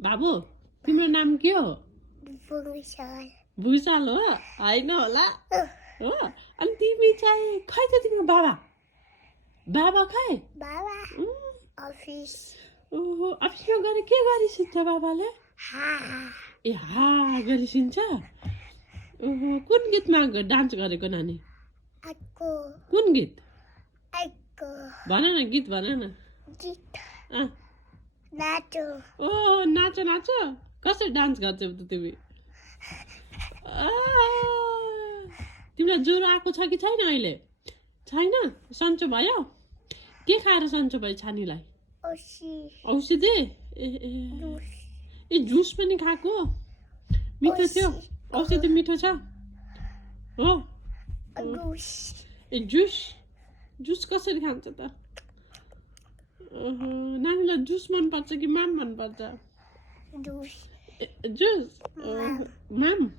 बाबु तिम्रो नाम के हो भुइँचालो हो होइन होला हो अनि तिमी चाहिँ खै त तिम्रो बाबा खै ओहो अफिसमा गएर के गरिसिन्छ बाबाले ए हा गरिसिन्छ ओहो कुन गीतमा डान्स गरेको नानी कुन गीत भन न गीत भन न ओहो नाच कसरी डान्स गर्छौ त तिमी तिमीलाई ज्वरो आएको छ कि छैन अहिले छैन सन्चो भयो के खाएर सन्चो भयो छानीलाई औषधि ए जुस पनि खाएको मिठो थियो औषधि मिठो छ हो ए जुस कसरी खान्छ त नानीलाई जुस मनपर्छ कि माम मनपर्छ जुस माम